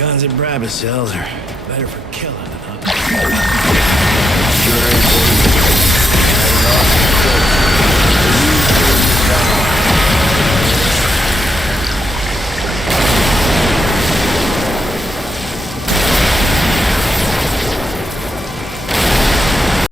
guns that Brabus sells are better for killing than hunting.